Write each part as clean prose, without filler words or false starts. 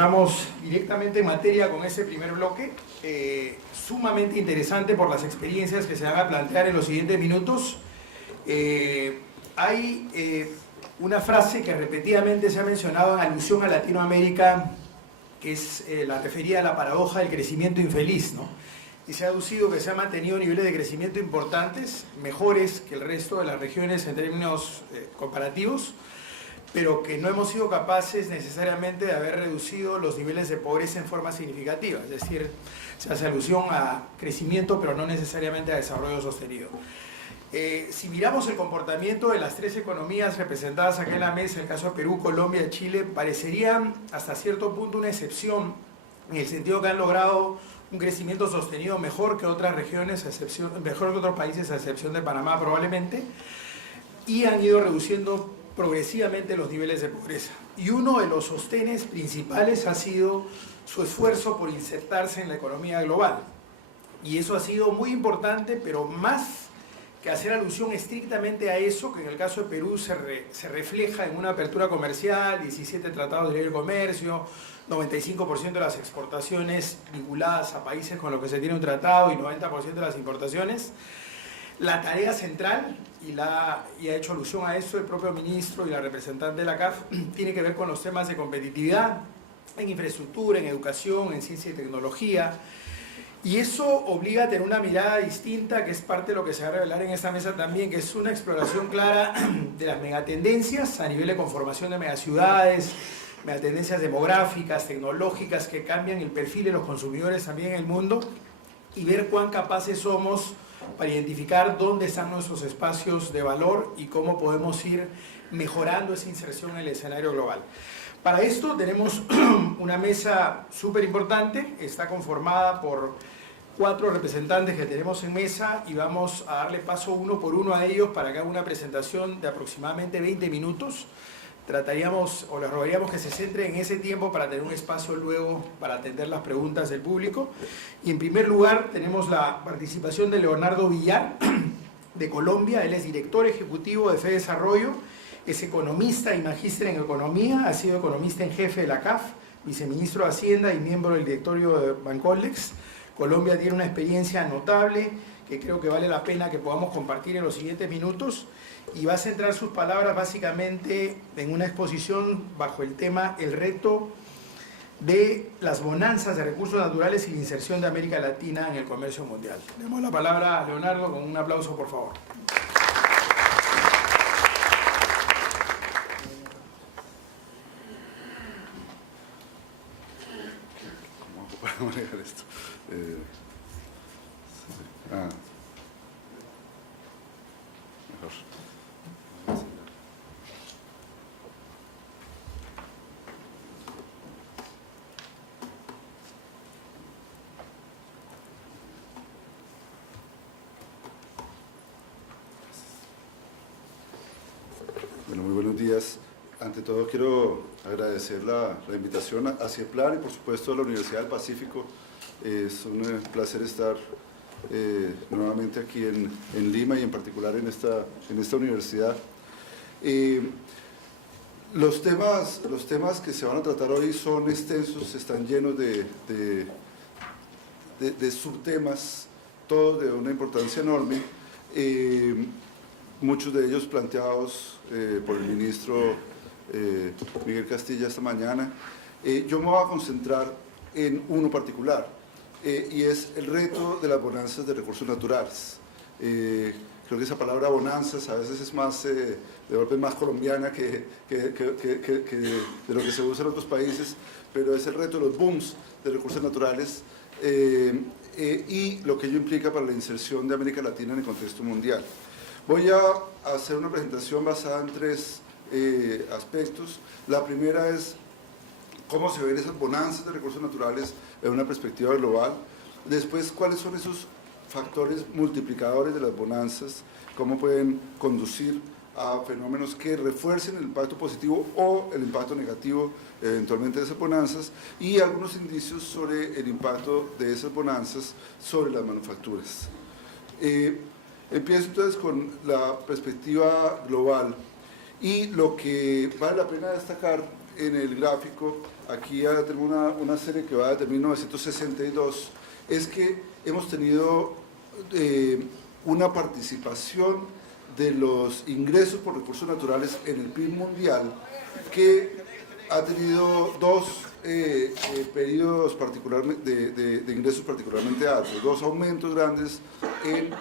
entramos directamente en materia con ese primer bloque, sumamente interesante por las experiencias que se van a plantear en los siguientes minutos. Hay una frase que repetidamente se ha mencionado en alusión a Latinoamérica, que es la referida a la paradoja del crecimiento infeliz, ¿no? Y se ha aducido que se han mantenido niveles de crecimiento importantes, mejores que el resto de las regiones en términos comparativos, pero que no hemos sido capaces necesariamente de haber reducido los niveles de pobreza en forma significativa. Es decir, se hace alusión a crecimiento, pero no necesariamente a desarrollo sostenido. Si miramos el comportamiento de las tres economías representadas acá en la mesa, el caso de Perú, Colombia y Chile, parecerían hasta cierto punto una excepción, en el sentido que han logrado un crecimiento sostenido mejor que otras regiones, mejor que otros países, a excepción de Panamá probablemente, y han ido reduciendo progresivamente los niveles de pobreza. Y uno de los sostenes principales ha sido su esfuerzo por insertarse en la economía global. Y eso ha sido muy importante, pero más que hacer alusión estrictamente a eso, que en el caso de Perú se refleja en una apertura comercial, 17 tratados de libre comercio, 95% de las exportaciones vinculadas a países con los que se tiene un tratado y 90% de las importaciones. La tarea central, y ha hecho alusión a eso el propio ministro y la representante de la CAF, tiene que ver con los temas de competitividad, en infraestructura, en educación, en ciencia y tecnología. Y eso obliga a tener una mirada distinta, que es parte de lo que se va a revelar en esta mesa también, que es una exploración clara de las megatendencias a nivel de conformación de megaciudades, megatendencias demográficas, tecnológicas, que cambian el perfil de los consumidores también en el mundo, y ver cuán capaces somos para identificar dónde están nuestros espacios de valor y cómo podemos ir mejorando esa inserción en el escenario global. Para esto tenemos una mesa súper importante, está conformada por 4 representantes que tenemos en mesa y vamos a darle paso uno por uno a ellos para que haga una presentación de aproximadamente 20 minutos. Trataríamos o les rogaríamos que se centren en ese tiempo para tener un espacio luego para atender las preguntas del público. Y en primer lugar tenemos la participación de Leonardo Villar, de Colombia. Él es director ejecutivo de FEDesarrollo, es economista y magíster en economía, ha sido economista en jefe de la CAF, viceministro de Hacienda y miembro del directorio de Bancoldex. Colombia tiene una experiencia notable que creo que vale la pena que podamos compartir en los siguientes minutos, y va a centrar sus palabras básicamente en una exposición bajo el tema el reto de las bonanzas de recursos naturales y la inserción de América Latina en el comercio mundial. Le damos la palabra a Leonardo con un aplauso, por favor. ¿Cómo manejar esto? Mejor. Bueno, muy buenos días. Ante todo quiero agradecer la invitación a CIEPLAN y por supuesto a la Universidad del Pacífico. Es un placer estar nuevamente aquí en Lima y en particular en esta universidad. Los temas que se van a tratar hoy son extensos, están llenos de subtemas, todos de una importancia enorme, muchos de ellos planteados por el ministro Miguel Castilla esta mañana. Yo me voy a concentrar en uno particular, y es el reto de las bonanzas de recursos naturales. Creo que esa palabra bonanzas a veces es más, de golpe más colombiana que de lo que se usa en otros países, pero es el reto de los booms de recursos naturales y lo que ello implica para la inserción de América Latina en el contexto mundial. Voy a hacer una presentación basada en 3 aspectos. La primera es cómo se ven esas bonanzas de recursos naturales en una perspectiva global. Después, cuáles son esos factores multiplicadores de las bonanzas, cómo pueden conducir a fenómenos que refuercen el impacto positivo o el impacto negativo eventualmente de esas bonanzas, y algunos indicios sobre el impacto de esas bonanzas sobre las manufacturas. Empiezo entonces con la perspectiva global. Y lo que vale la pena destacar en el gráfico, aquí ya tenemos una serie que va desde 1962, es que hemos tenido una participación de los ingresos por recursos naturales en el PIB mundial que ha tenido dos periodos de ingresos particularmente altos, dos aumentos grandes en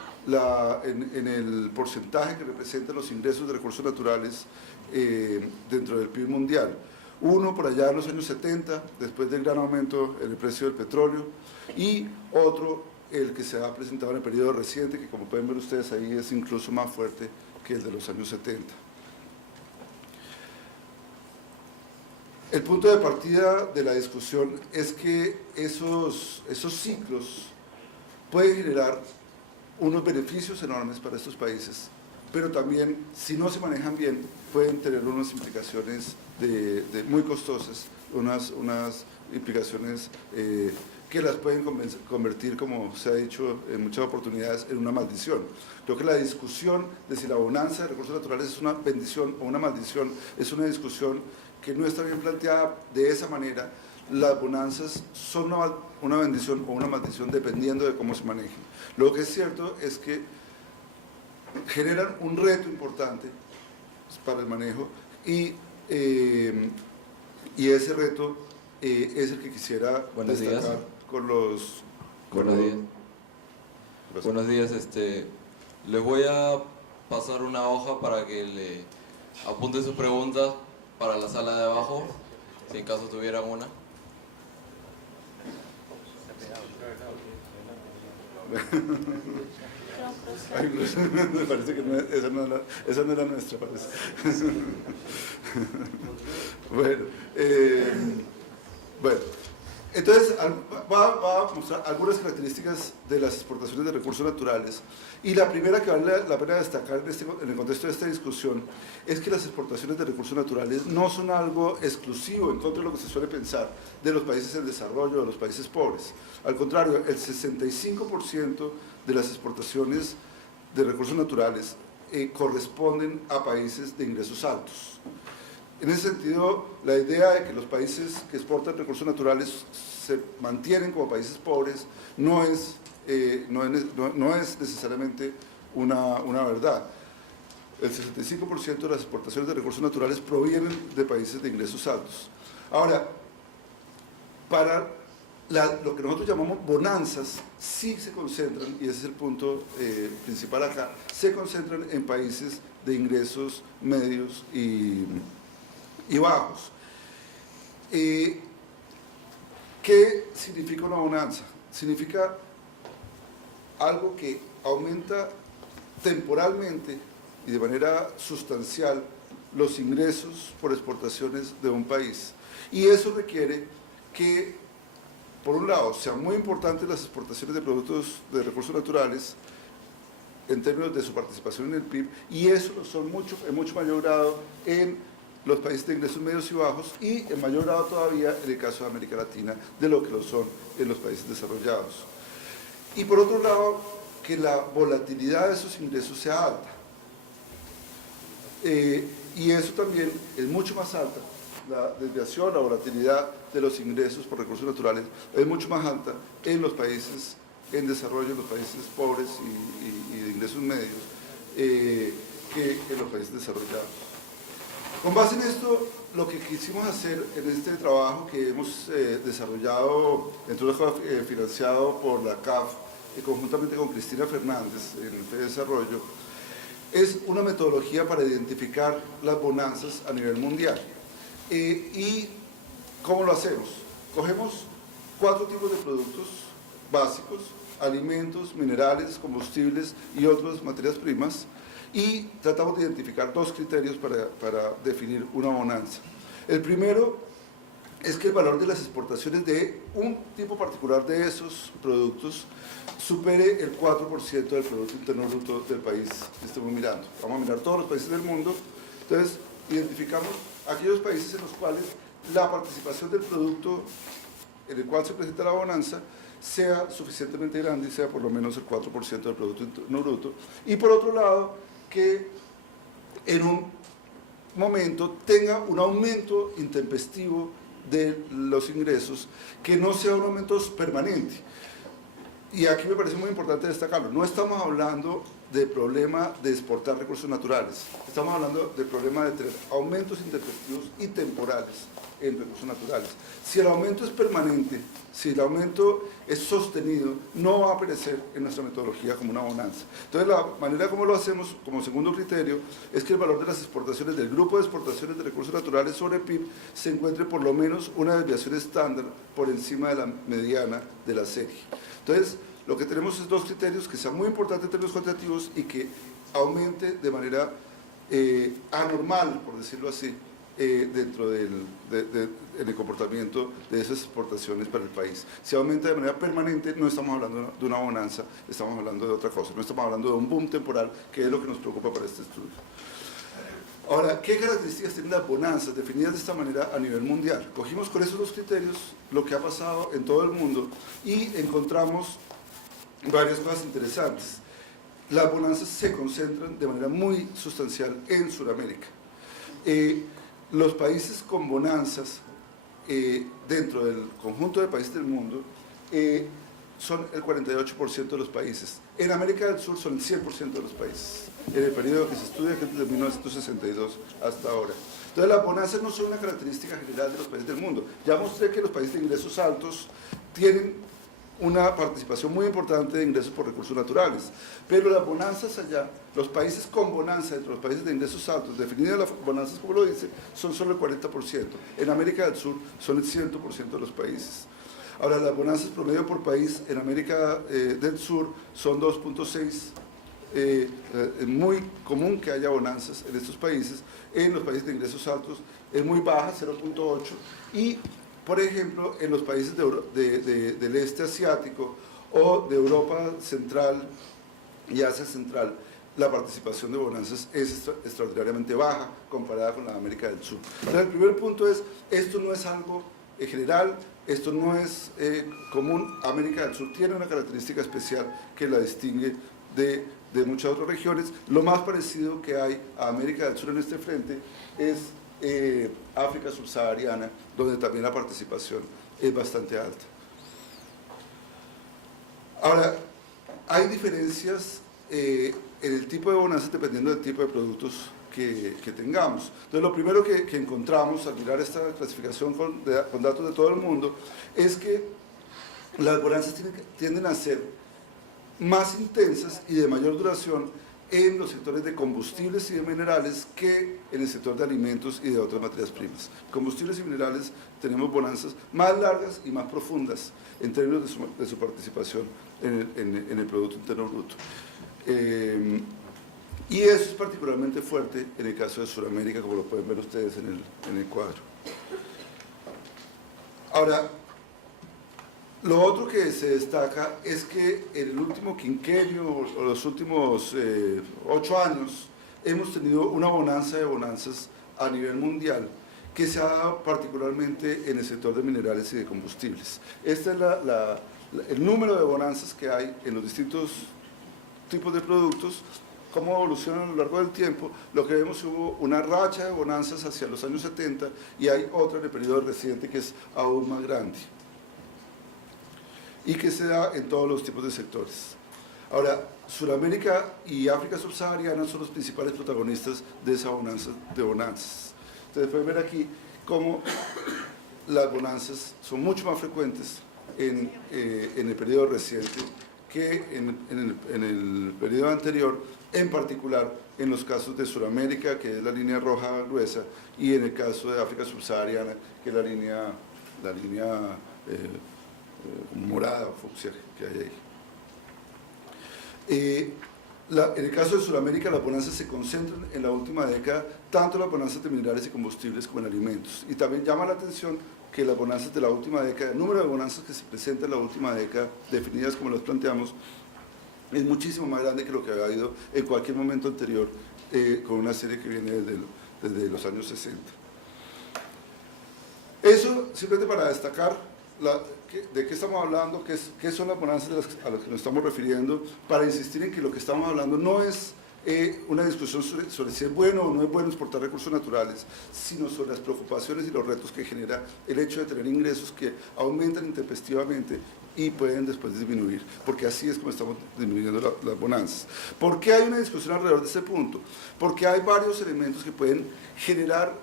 el porcentaje que representan los ingresos de recursos naturales dentro del PIB mundial. Uno por allá en los años 70, después del gran aumento en el precio del petróleo, y otro, el que se ha presentado en el periodo reciente, que como pueden ver ustedes ahí es incluso más fuerte que el de los años 70. El punto de partida de la discusión es que esos ciclos pueden generar unos beneficios enormes para estos países, pero también, si no se manejan bien, pueden tener unas implicaciones muy costosas, unas implicaciones que las pueden convertir, como se ha dicho en muchas oportunidades, en una maldición. Creo que la discusión de si la bonanza de recursos naturales es una bendición o una maldición es una discusión que no está bien planteada de esa manera. Las bonanzas son una bendición o una maldición dependiendo de cómo se manejen. Lo que es cierto es que generan un reto importante para el manejo y ese reto es el que quisiera destacar con los... Buenos días. Buenos días, les voy a pasar una hoja para que le apunte sus preguntas para la sala de abajo, si en caso tuvieran una. Me parece que esa no era nuestra, parece. Bueno, entonces va a mostrar algunas características de las exportaciones de recursos naturales, y la primera que vale la pena destacar en el contexto de esta discusión es que las exportaciones de recursos naturales no son algo exclusivo, en contra de lo que se suele pensar, de los países en desarrollo, de los países pobres. Al contrario, el 65% de las exportaciones de recursos naturales corresponden a países de ingresos altos. En ese sentido, la idea de que los países que exportan recursos naturales se mantienen como países pobres no es necesariamente una verdad. El 65% de las exportaciones de recursos naturales provienen de países de ingresos altos. Ahora, para lo que nosotros llamamos bonanzas, sí se concentran, y ese es el punto principal acá, se concentran en países de ingresos medios y bajos. ¿Qué significa una bonanza? Significa algo que aumenta temporalmente y de manera sustancial los ingresos por exportaciones de un país. Y eso requiere que, por un lado, sean muy importantes las exportaciones de productos de recursos naturales en términos de su participación en el PIB, y eso lo son en mucho mayor grado en los países de ingresos medios y bajos, y en mayor grado todavía en el caso de América Latina, de lo que lo son en los países desarrollados. Y por otro lado, que la volatilidad de esos ingresos sea alta. Y eso también es mucho más alta. La desviación, la volatilidad de los ingresos por recursos naturales es mucho más alta en los países en desarrollo, en los países pobres y de ingresos medios, que en los países desarrollados. Con base en esto, lo que quisimos hacer en este trabajo que hemos desarrollado, entre otras cosas, financiado por la CAF, conjuntamente con Cristina Fernández en el FED Desarrollo, es una metodología para identificar las bonanzas a nivel mundial. ¿Y cómo lo hacemos? Cogemos 4 tipos de productos básicos: alimentos, minerales, combustibles y otras materias primas, y tratamos de identificar 2 criterios para definir una bonanza. El primero es que el valor de las exportaciones de un tipo particular de esos productos supere el 4% del Producto Interno Bruto del país que estemos mirando. Vamos a mirar todos los países del mundo, entonces identificamos aquellos países en los cuales la participación del producto en el cual se presenta la bonanza sea suficientemente grande y sea por lo menos el 4% del Producto Interno Bruto, y por otro lado, que en un momento tenga un aumento intempestivo de los ingresos, que no sea un aumento permanente. Y aquí me parece muy importante destacarlo, no estamos hablando del problema de exportar recursos naturales, estamos hablando del problema de tener aumentos intempestivos y temporales en recursos naturales. Si el aumento es permanente, si el aumento es sostenido, no va a aparecer en nuestra metodología como una bonanza. Entonces, la manera como lo hacemos, como segundo criterio, es que el valor de las exportaciones del grupo de exportaciones de recursos naturales sobre PIB se encuentre por lo menos una desviación estándar por encima de la mediana de la serie. Entonces, lo que tenemos es dos criterios que sean muy importantes en términos cuantitativos y que aumente de manera anormal, por decirlo así, dentro en el comportamiento de esas exportaciones para el país. Si aumenta de manera permanente, no estamos hablando de una bonanza, estamos hablando de otra cosa, no estamos hablando de un boom temporal, que es lo que nos preocupa para este estudio. Ahora, ¿qué características tienen las bonanzas definidas de esta manera a nivel mundial? Cogimos con esos dos criterios lo que ha pasado en todo el mundo y encontramos varias cosas interesantes. Las bonanzas se concentran de manera muy sustancial en Sudamérica. Los países con bonanzas dentro del conjunto de países del mundo son el 48% de los países. En América del Sur son el 100% de los países, en el periodo que se estudia, que es desde 1962 hasta ahora. Entonces, las bonanzas no son una característica general de los países del mundo. Ya mostré que los países de ingresos altos tienen una participación muy importante de ingresos por recursos naturales, pero las bonanzas allá, los países con bonanza entre los países de ingresos altos, definidas las bonanzas como lo dice, son solo el 40%. En América del Sur son el 100% de los países. Ahora, las bonanzas promedio por país en América del Sur son 2.6. Es muy común que haya bonanzas en estos países. En los países de ingresos altos es muy baja, 0.8, y por ejemplo, en los países del este asiático o de Europa Central y Asia Central, la participación de bonanzas es extraordinariamente baja comparada con la de América del Sur. Entonces, el primer punto es, esto no es algo general, esto no es común. América del Sur tiene una característica especial que la distingue de muchas otras regiones. Lo más parecido que hay a América del Sur en este frente es África subsahariana, donde también la participación es bastante alta. Ahora, hay diferencias en el tipo de bonanzas dependiendo del tipo de productos que tengamos. Entonces, lo primero que encontramos al mirar esta clasificación con datos de todo el mundo es que las bonanzas tienden a ser más intensas y de mayor duración en los sectores de combustibles y de minerales que en el sector de alimentos y de otras materias primas. Combustibles y minerales tenemos bonanzas más largas y más profundas en términos de su participación en el Producto Interno Bruto. Y eso es particularmente fuerte en el caso de Sudamérica, como lo pueden ver ustedes en el cuadro. Ahora, lo otro que se destaca es que en el último quinquenio o los últimos 8 años hemos tenido una bonanza de bonanzas a nivel mundial que se ha dado particularmente en el sector de minerales y de combustibles. Este es el número de bonanzas que hay en los distintos tipos de productos, cómo evolucionan a lo largo del tiempo. Lo que vemos, hubo una racha de bonanzas hacia los años 70 y hay otra en el periodo reciente que es aún más grande y que se da en todos los tipos de sectores. Ahora, Sudamérica y África subsahariana son los principales protagonistas de esa bonanza de bonanzas. Ustedes pueden ver aquí cómo las bonanzas son mucho más frecuentes en el periodo reciente que en el periodo anterior, en particular en los casos de Sudamérica, que es la línea roja gruesa, y en el caso de África subsahariana, que es la línea morada o fucsia que hay ahí. En el caso de Sudamérica, las bonanzas se concentran en la última década, tanto las bonanzas de minerales y combustibles como en alimentos. Y también llama la atención que las bonanzas de la última década, el número de bonanzas que se presenta en la última década, definidas como las planteamos, es muchísimo más grande que lo que había habido en cualquier momento anterior, con una serie que viene desde los años 60. Eso simplemente para destacar de qué estamos hablando, qué son las bonanzas a las que nos estamos refiriendo, para insistir en que lo que estamos hablando no es una discusión sobre si es bueno o no es bueno exportar recursos naturales, sino sobre las preocupaciones y los retos que genera el hecho de tener ingresos que aumentan intempestivamente y pueden después disminuir, porque así es como estamos disminuyendo las bonanzas. ¿Por qué hay una discusión alrededor de este punto? Porque hay varios elementos que pueden generar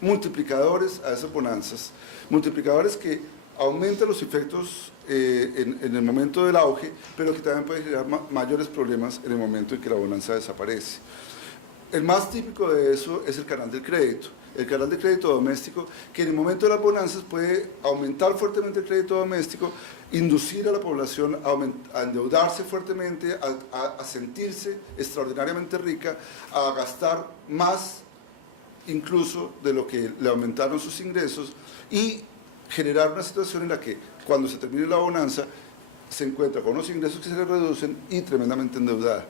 multiplicadores a esas bonanzas, multiplicadores que aumentan los efectos en el momento del auge, pero que también pueden generar mayores problemas en el momento en que la bonanza desaparece. El más típico de eso es el canal del crédito. El canal de crédito doméstico, que en el momento de las bonanzas puede aumentar fuertemente el crédito doméstico, inducir a la población a endeudarse fuertemente, a sentirse extraordinariamente rica, a gastar más incluso de lo que le aumentaron sus ingresos y generar una situación en la que cuando se termine la bonanza se encuentra con unos ingresos que se le reducen y tremendamente endeudada.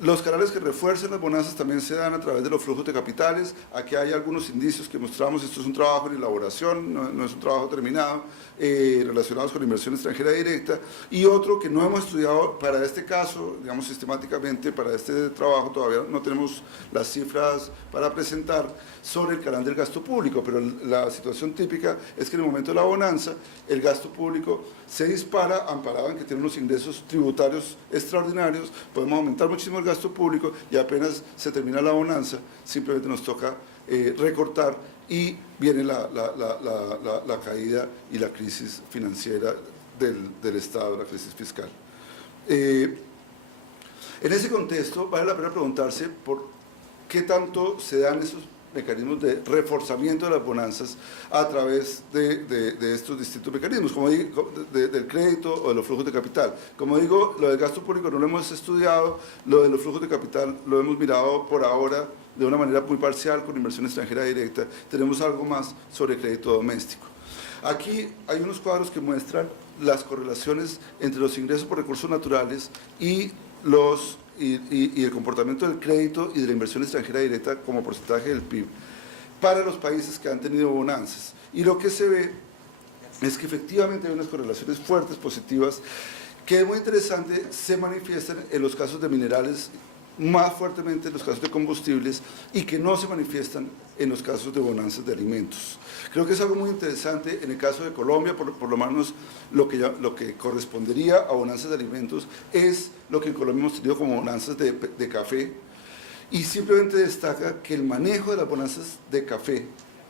Los canales que refuerzan las bonanzas también se dan a través de los flujos de capitales. Aquí hay algunos indicios que mostramos, esto es un trabajo en elaboración, no es un trabajo terminado, relacionados con la inversión extranjera directa, y otro que no hemos estudiado para este caso, digamos sistemáticamente, para este trabajo todavía no tenemos las cifras para presentar sobre el canal del gasto público, pero la situación típica es que en el momento de la bonanza el gasto público se dispara, amparado en que tiene unos ingresos tributarios extraordinarios, podemos aumentar muchísimo el gasto público y apenas se termina la bonanza, simplemente nos toca recortar y viene la caída y la crisis financiera del Estado, la crisis fiscal. En ese contexto vale la pena preguntarse por qué tanto se dan esos mecanismos de reforzamiento de las bonanzas a través de estos distintos mecanismos, como digo, del crédito o de los flujos de capital. Como digo, lo del gasto público no lo hemos estudiado, lo de los flujos de capital lo hemos mirado por ahora de una manera muy parcial con inversión extranjera directa. Tenemos algo más sobre crédito doméstico. Aquí hay unos cuadros que muestran las correlaciones entre los ingresos por recursos naturales y el comportamiento del crédito y de la inversión extranjera directa como porcentaje del PIB para los países que han tenido bonanzas. Y lo que se ve es que efectivamente hay unas correlaciones fuertes, positivas, que es muy interesante, se manifiestan en los casos de minerales, más fuertemente en los casos de combustibles, y que no se manifiestan en los casos de bonanzas de alimentos. Creo que es algo muy interesante en el caso de Colombia, por lo menos lo que correspondería a bonanzas de alimentos es lo que en Colombia hemos tenido como bonanzas de café, y simplemente destaca que el manejo de las bonanzas de café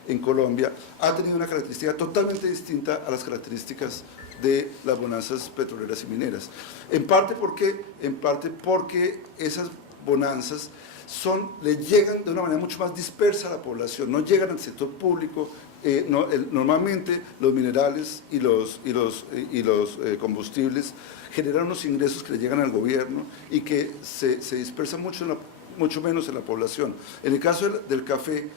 en Colombia ha tenido una característica totalmente distinta a las características de las bonanzas petroleras y mineras. En parte porque esas bonanzas le llegan de una manera mucho más dispersa a la población, no llegan al sector público. Normalmente los minerales y los combustibles generan unos ingresos que le llegan al gobierno y que se dispersan mucho menos en la población. En el caso del café,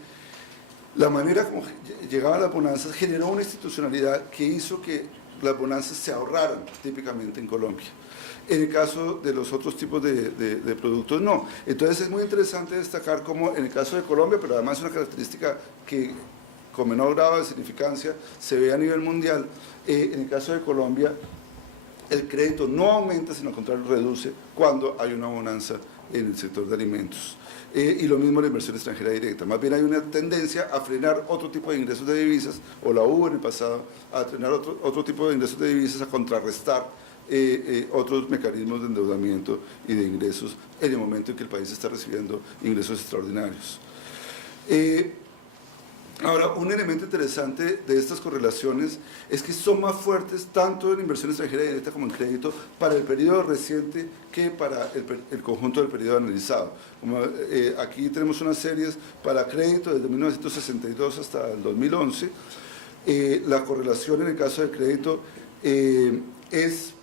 la manera como llegaban las bonanzas generó una institucionalidad que hizo que las bonanzas se ahorraran típicamente en Colombia. En el caso de los otros tipos de productos, no. Entonces es muy interesante destacar cómo en el caso de Colombia, pero además es una característica que con menor grado de significancia se ve a nivel mundial, en el caso de Colombia el crédito no aumenta, sino al contrario reduce cuando hay una bonanza en el sector de alimentos. Y lo mismo la inversión extranjera directa. Más bien hay una tendencia a frenar otro tipo de ingresos de divisas, o la hubo en el pasado, a frenar otro tipo de ingresos de divisas, a contrarrestar otros mecanismos de endeudamiento y de ingresos en el momento en que el país está recibiendo ingresos extraordinarios. Ahora, un elemento interesante de estas correlaciones es que son más fuertes tanto en inversión extranjera directa como en crédito para el periodo reciente que para el conjunto del periodo analizado. Aquí tenemos unas series para crédito desde 1962 hasta el 2011. La correlación en el caso del crédito es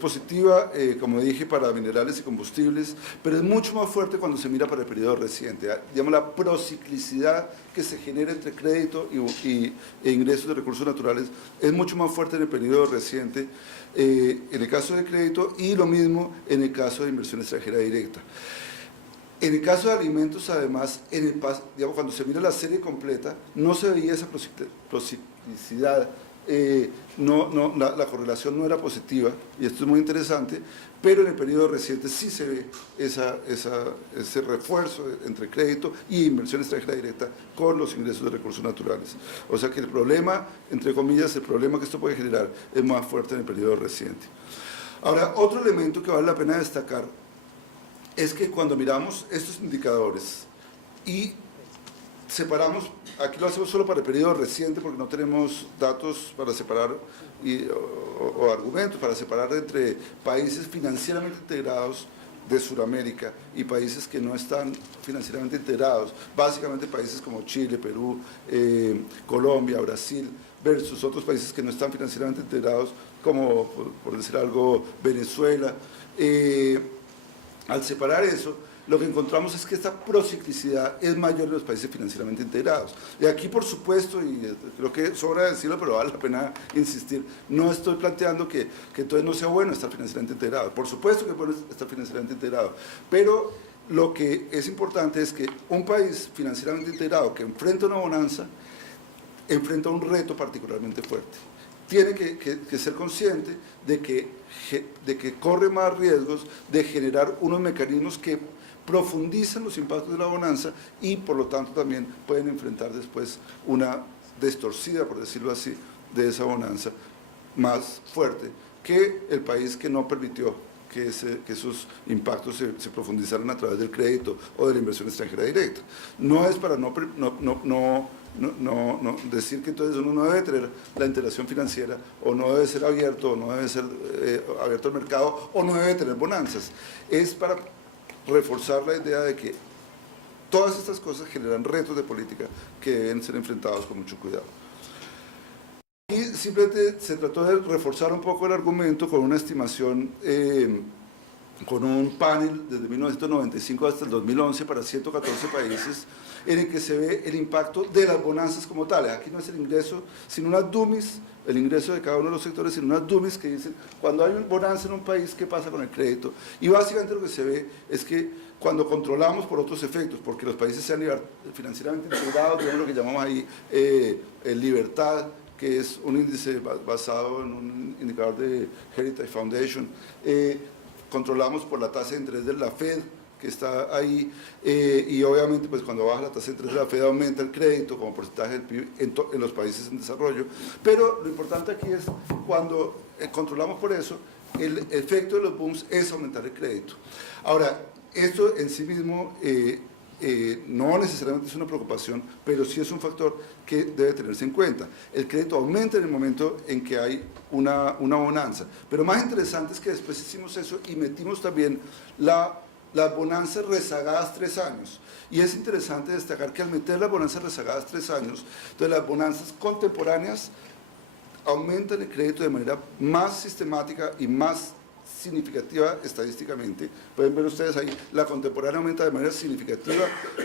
positiva, como dije, para minerales y combustibles, pero es mucho más fuerte cuando se mira para el periodo reciente. Digamos, la prociclicidad que se genera entre crédito e ingresos de recursos naturales es mucho más fuerte en el periodo reciente, en el caso de crédito, y lo mismo en el caso de inversión extranjera directa. En el caso de alimentos, además, digamos, cuando se mira la serie completa, no se veía esa prociclicidad la correlación no era positiva, y esto es muy interesante, pero en el periodo reciente sí se ve ese refuerzo entre crédito y inversión extranjera directa con los ingresos de recursos naturales. O sea que el problema, entre comillas, el problema que esto puede generar es más fuerte en el periodo reciente. Ahora, otro elemento que vale la pena destacar es que cuando miramos estos indicadores y separamos, aquí lo hacemos solo para el periodo reciente porque no tenemos datos para separar o argumentos para separar entre países financieramente integrados de Sudamérica y países que no están financieramente integrados, básicamente países como Chile, Perú, Colombia, Brasil, versus otros países que no están financieramente integrados, como, por decir algo, Venezuela. Al separar eso, lo que encontramos es que esta prociclicidad es mayor en los países financieramente integrados. Y aquí, por supuesto, y creo que sobra decirlo, pero vale la pena insistir, no estoy planteando que entonces no sea bueno estar financieramente integrado. Por supuesto que es bueno estar financieramente integrado, pero lo que es importante es que un país financieramente integrado que enfrenta una bonanza, enfrenta un reto particularmente fuerte. Tiene que ser consciente de que corre más riesgos de generar unos mecanismos que profundizan los impactos de la bonanza y por lo tanto también pueden enfrentar después una distorsida, por decirlo así, de esa bonanza más fuerte que el país que no permitió que esos impactos se profundizaran a través del crédito o de la inversión extranjera directa. No es para no decir que entonces uno no debe tener la integración financiera o no debe ser abierto o no debe ser abierto al mercado o no debe tener bonanzas. Es para reforzar la idea de que todas estas cosas generan retos de política que deben ser enfrentados con mucho cuidado. Y simplemente se trató de reforzar un poco el argumento con una estimación, con un panel desde 1995 hasta el 2011 para 114 países, en el que se ve el impacto de las bonanzas como tales. Aquí no es el ingreso, sino unas dummies, el ingreso de cada uno de los sectores, sino unas dummies que dicen, cuando hay una bonanza en un país, ¿qué pasa con el crédito? Y básicamente lo que se ve es que cuando controlamos por otros efectos, porque los países sean financieramente integrados, digamos lo que llamamos ahí libertad, que es un índice basado en un indicador de Heritage Foundation, controlamos por la tasa de interés de la Fed, que está ahí, y obviamente pues cuando baja la tasa de interés de la Fed aumenta el crédito como porcentaje del PIB en los países en desarrollo, pero lo importante aquí es cuando controlamos por eso, el efecto de los booms es aumentar el crédito. Ahora, esto en sí mismo no necesariamente es una preocupación, pero sí es un factor que debe tenerse en cuenta. El crédito aumenta en el momento en que hay una bonanza, pero más interesante es que después hicimos eso y metimos también las bonanzas rezagadas 3 años. Y es interesante destacar que al meter las bonanzas rezagadas 3 años, entonces las bonanzas contemporáneas aumentan el crédito de manera más sistemática y más significativa estadísticamente. Pueden ver ustedes ahí, la contemporánea aumenta de manera significativa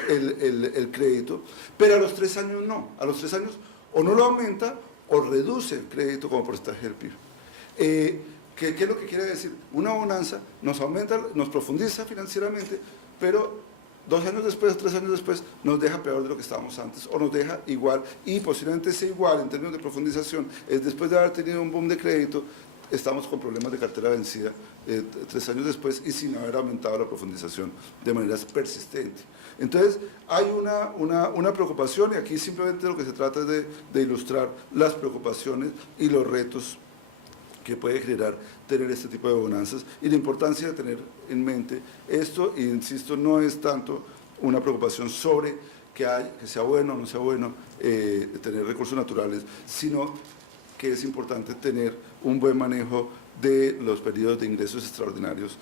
el crédito, pero a los 3 años no. A los 3 años o no lo aumenta o reduce el crédito como porcentaje del PIB. ¿Qué es lo que quiere decir? Una bonanza nos aumenta, nos profundiza financieramente, pero 2 años después, 3 años después, nos deja peor de lo que estábamos antes, o nos deja igual, y posiblemente sea igual en términos de profundización, es después de haber tenido un boom de crédito, estamos con problemas de cartera vencida 3 años después y sin haber aumentado la profundización de manera persistente. Entonces, hay una preocupación, y aquí simplemente lo que se trata es de ilustrar las preocupaciones y los retos que puede generar tener este tipo de bonanzas y la importancia de tener en mente esto, y insisto, no es tanto una preocupación sobre que sea bueno o no sea bueno tener recursos naturales, sino que es importante tener un buen manejo de los periodos de ingresos extraordinarios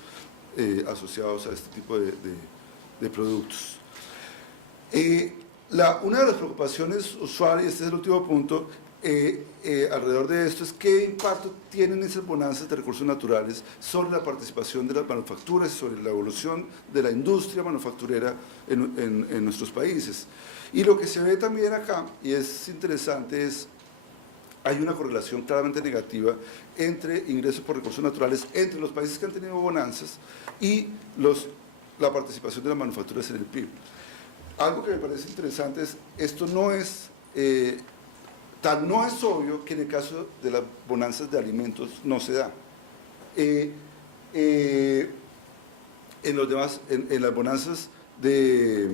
asociados a este tipo de productos. Una de las preocupaciones usuales, y este es el último punto, alrededor de esto es qué impacto tienen esas bonanzas de recursos naturales sobre la participación de las manufacturas, sobre la evolución de la industria manufacturera en nuestros países. Y lo que se ve también acá, y es interesante, hay una correlación claramente negativa entre ingresos por recursos naturales entre los países que han tenido bonanzas y la participación de las manufacturas en el PIB. Algo que me parece interesante es, esto no es Tal no es obvio que en el caso de las bonanzas de alimentos no se da. En los demás, en las bonanzas de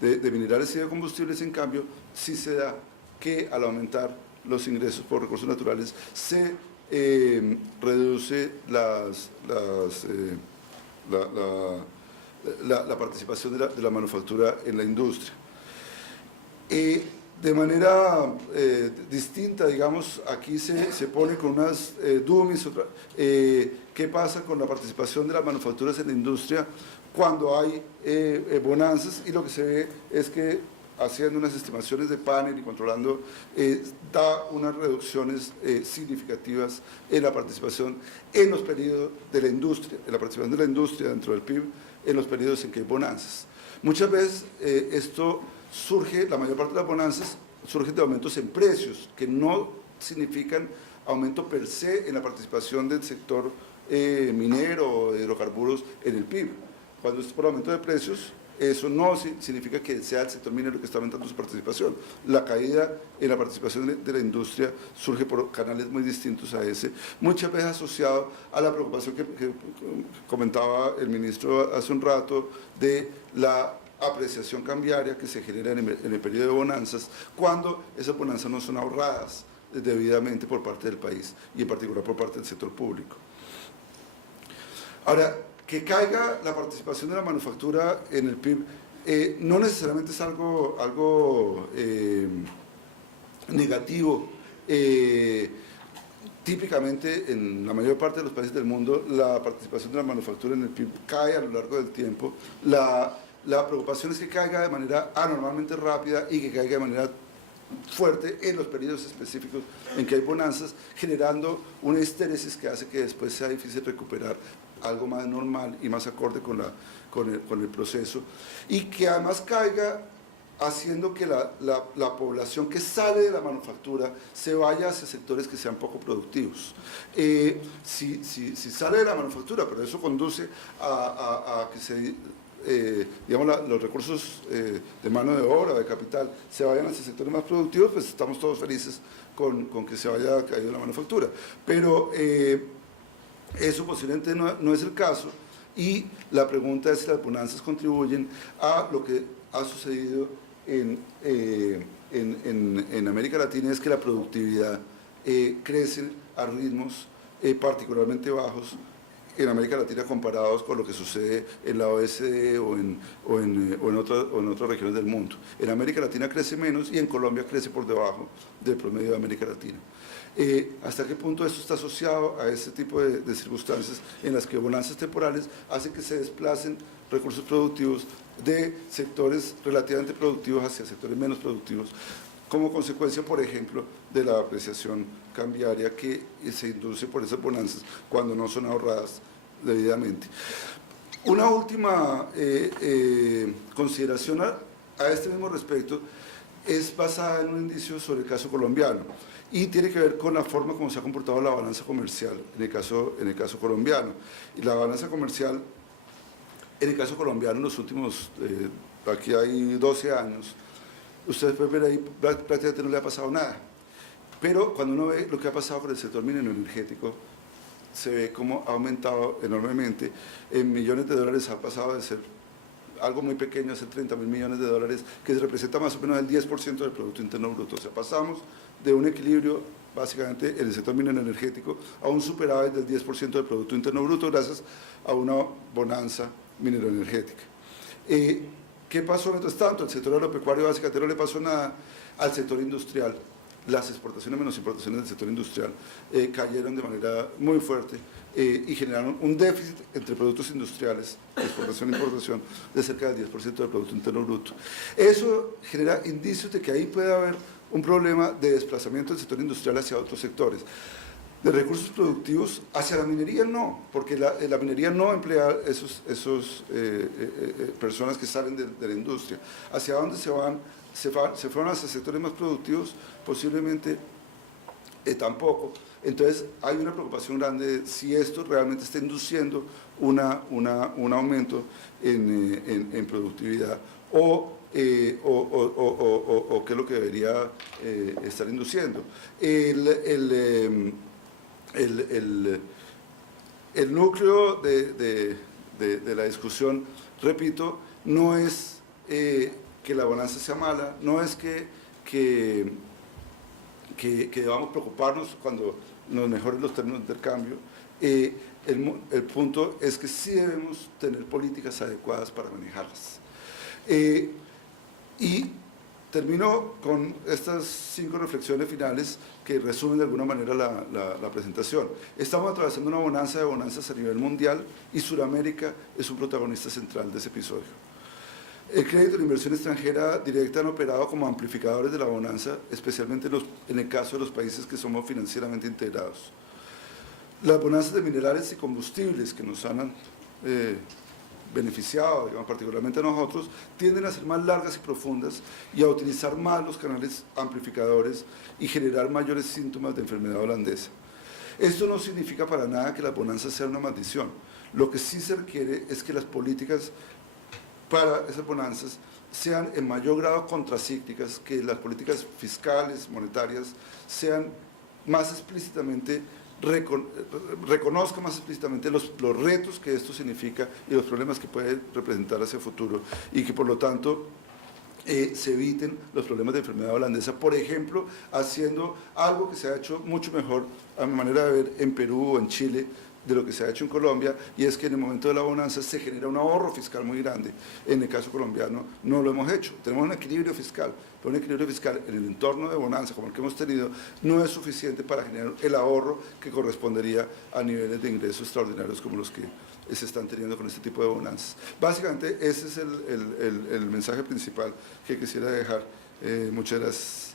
minerales y de combustibles, en cambio, sí se da que al aumentar los ingresos por recursos naturales se reduce la participación de la manufactura en la industria. De manera distinta, digamos, aquí se pone con unas dummies, ¿qué pasa con la participación de las manufacturas en la industria cuando hay bonanzas? Y lo que se ve es que haciendo unas estimaciones de panel y controlando, da unas reducciones significativas en la participación en los periodos de la industria, en la participación de la industria dentro del PIB, en los periodos en que hay bonanzas. Muchas veces esto surge, la mayor parte de las bonanzas surgen de aumentos en precios, que no significan aumento per se en la participación del sector minero o de hidrocarburos en el PIB. Cuando es por aumento de precios, eso no significa que sea el sector minero que está aumentando su participación. La caída en la participación de la industria surge por canales muy distintos a ese, muchas veces asociado a la preocupación que comentaba el ministro hace un rato de la apreciación cambiaria que se genera en el periodo de bonanzas, cuando esas bonanzas no son ahorradas debidamente por parte del país y en particular por parte del sector público. Ahora, que caiga la participación de la manufactura en el PIB no necesariamente es algo negativo. Típicamente en la mayor parte de los países del mundo la participación de la manufactura en el PIB cae a lo largo del tiempo. La preocupación es que caiga de manera anormalmente rápida y que caiga de manera fuerte en los periodos específicos en que hay bonanzas, generando una histeresis que hace que después sea difícil recuperar algo más normal y más acorde con el proceso, y que además caiga haciendo que la población que sale de la manufactura se vaya hacia sectores que sean poco productivos. Si sale de la manufactura, pero eso conduce a que se digamos, los recursos de mano de obra, de capital, se vayan hacia sectores más productivos, pues estamos todos felices con que se vaya caído la manufactura. Pero eso posiblemente no es el caso, y la pregunta es si las bonanzas contribuyen a lo que ha sucedido en América Latina, es que la productividad crece a ritmos particularmente bajos en América Latina comparados con lo que sucede en la OECD o en otras regiones del mundo. En América Latina crece menos y en Colombia crece por debajo del promedio de América Latina. ¿Hasta qué punto esto está asociado a este tipo de circunstancias en las que bonanzas temporales hacen que se desplacen recursos productivos de sectores relativamente productivos hacia sectores menos productivos, como consecuencia, por ejemplo, de la apreciación cambiaria que se induce por esas bonanzas cuando no son ahorradas debidamente? Una última consideración a este mismo respecto es basada en un indicio sobre el caso colombiano y tiene que ver con la forma como se ha comportado la balanza comercial en el caso colombiano. Y la balanza comercial en el caso colombiano en los últimos, aquí hay 12 años, ustedes pueden ver ahí, prácticamente no le ha pasado nada. Pero cuando uno ve lo que ha pasado con el sector minero energético, se ve cómo ha aumentado enormemente. En millones de dólares ha pasado de ser algo muy pequeño a ser 30.000 millones de dólares, que representa más o menos el 10% del Producto Interno Bruto. O sea, pasamos de un equilibrio básicamente en el sector minero energético a un superávit del 10% del Producto Interno Bruto gracias a una bonanza minero energética. ¿Qué pasó mientras tanto? El sector agropecuario básicamente no le pasó nada. Al sector industrial, las exportaciones menos importaciones del sector industrial cayeron de manera muy fuerte y generaron un déficit entre productos industriales, exportación e importación, de cerca del 10% del Producto Interno Bruto. Eso genera indicios de que ahí puede haber un problema de desplazamiento del sector industrial hacia otros sectores. De recursos productivos hacia la minería no, porque la minería no emplea esos personas que salen de la industria. ¿Hacia dónde se van? ¿Se fueron hacia sectores más productivos? Posiblemente tampoco. Entonces hay una preocupación grande de si esto realmente está induciendo un aumento en productividad o o qué es lo que debería estar induciendo. El núcleo de la discusión, repito, no es que la bonanza sea mala, no es que debamos preocuparnos cuando nos mejoren los términos de intercambio. El punto es que sí debemos tener políticas adecuadas para manejarlas. Y termino con estas 5 reflexiones finales que resumen de alguna manera la presentación. Estamos atravesando una bonanza de bonanzas a nivel mundial y Sudamérica es un protagonista central de ese episodio. El crédito y la inversión extranjera directa han operado como amplificadores de la bonanza, especialmente en el caso de los países que somos financieramente integrados. Las bonanzas de minerales y combustibles que nos han beneficiado, digamos, particularmente a nosotros, tienden a ser más largas y profundas y a utilizar más los canales amplificadores y generar mayores síntomas de enfermedad holandesa. Esto no significa para nada que las bonanzas sean una maldición. Lo que sí se requiere es que las políticas para esas bonanzas sean en mayor grado contracíclicas, que las políticas fiscales, monetarias, sean más explícitamente, reconozcan más explícitamente los retos que esto significa y los problemas que puede representar hacia el futuro, y que por lo tanto se eviten los problemas de enfermedad holandesa, por ejemplo, haciendo algo que se ha hecho mucho mejor, a mi manera de ver, en Perú o en Chile, de lo que se ha hecho en Colombia, y es que en el momento de la bonanza se genera un ahorro fiscal muy grande. En el caso colombiano no lo hemos hecho. Tenemos un equilibrio fiscal, pero un equilibrio fiscal en el entorno de bonanza como el que hemos tenido no es suficiente para generar el ahorro que correspondería a niveles de ingresos extraordinarios como los que se están teniendo con este tipo de bonanzas. Básicamente ese es el mensaje principal que quisiera dejar. Muchas gracias.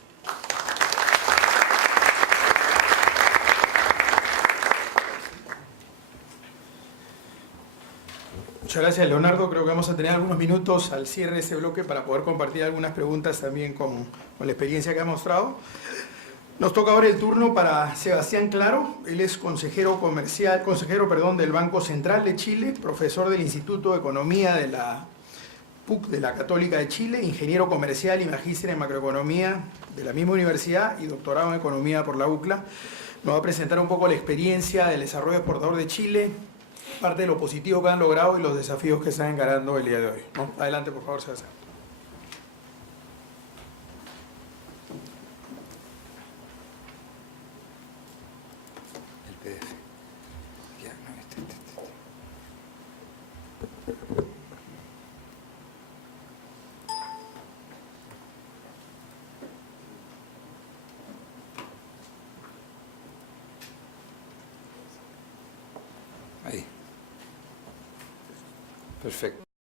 Muchas gracias, Leonardo. Creo que vamos a tener algunos minutos al cierre de este bloque para poder compartir algunas preguntas también con la experiencia que ha mostrado. Nos toca ahora el turno para Sebastián Claro. Él es consejero del Banco Central de Chile, profesor del Instituto de Economía de la PUC de la Católica de Chile, ingeniero comercial y magíster en macroeconomía de la misma universidad y doctorado en economía por la UCLA. Nos va a presentar un poco la experiencia del desarrollo exportador de Chile, parte de lo positivo que han logrado y los desafíos que están encarando el día de hoy, ¿no? Adelante, por favor, Sebastián. El PDF. Ya, no, Ahí. Perfecto.